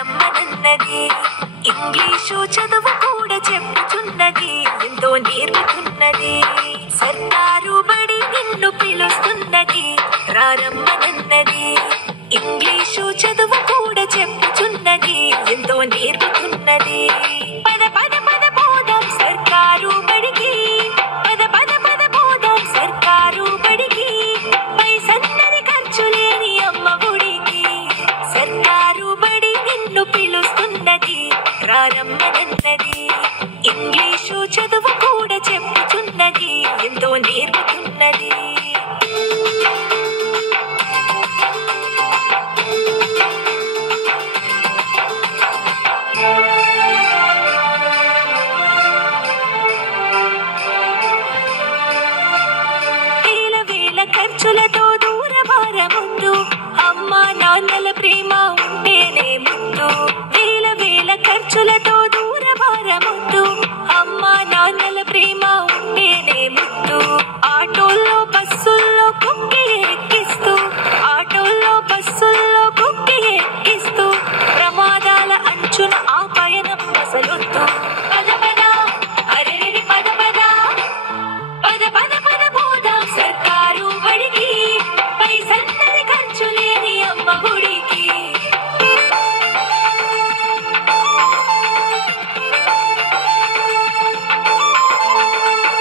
రారమ్మనన్నది. English చదువు కూడా చెప్పుచున్నది, ఎంతో నేర్పుతున్నది. సర్కారు బడి నిన్ను పిలుస్తున్నది, రారమ్మనన్నది. ఇంగ్లీషు చదువు కూడా చెప్పుచున్నది, ఎంతో నేర్పుతున్నది. పద పద పద పోదాం సర్కారు బడికి, పద పద పద పోదాం సర్కారు బడికి. పైసన్నది ఖర్చు లేని అమ్మ ఒడికి. సర్కారు బడి నిన్ను పిలుస్తున్నది, రారమ్మనన్నది. ఇంగ్లీషు చదువు కూడా చెప్పుచున్నది, ఎంతో నేర్పుతున్నది. ఖర్చులతో దూరభారముందు అమ్మా నాన్నల ప్రేమ ఉంటేనే ముందు. వేల వేల ఖర్చులతో దూరభారముందు అమ్మా నాన్నల ప్రేమ ఉంటేనే ముందు. ఆటోల్లో బస్సుల్లో కుక్కి ఎక్కిస్తూ, ఆటోల్లో బస్సుల్లో కుక్కి ఎక్కిస్తూ ప్రమాదాల అంచున ఆ పయనం అసలొద్దు. పద పద అరెరెరి పద పద, పద పద పద పోదాం సర్కారు బడికి. పైసన్నది ఖర్చు లేని అమ్మ గుడికి.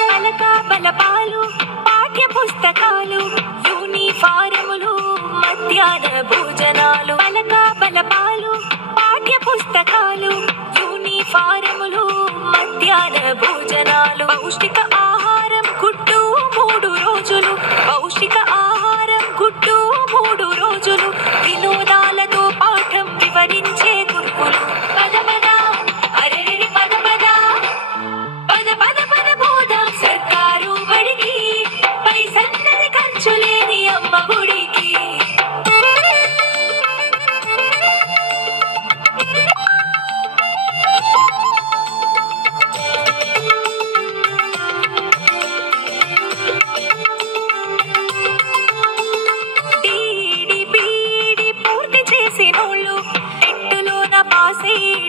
పలక బలపాలు పాఠ్య పుస్తకాలు, యూనిఫారములు, మధ్యాహ్న భోజనాలు. పలక బలపాలు పాఠ్య పుస్తకాలు, యూనిఫారములు, మధ్యాహ్న భోజనాలు. పౌష్టిక ఆహారం గుడ్డు 3 రోజులు, పౌష్టిక ఆహారం గుడ్డు 3 రోజులు. వినోదాలతో పాఠం వివరించే గురుకులు. పద పద అరెరెరి పద పద, పద పద పద పోదాం సర్కారు బడికి. పైసన్నది ఖర్చు లేని అమ్మ గుడికి.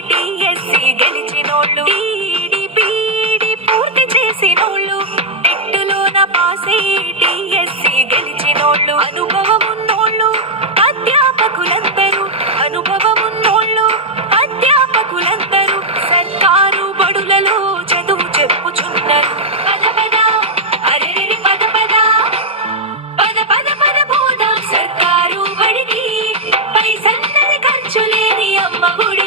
డిఎస్సి గెలిచినోళ్ళు, బీడి పూర్తి చేసినోళ్ళు, టెట్టులోన పాసై డిఎస్సి గెలిచినోళ్ళు. అనుభవమున్నోళ్ళు అధ్యాపకులందరూ, అనుభవమున్నోళ్ళు అధ్యాపకులందరూ సర్కారు బడులలో చదువు చెప్పుచున్నారు. పద పద అరెరెరి పద పద, పద పద పద పోదాం సర్కారు బడికి. పైసన్నది ఖర్చు లేని అమ్మ గుడి.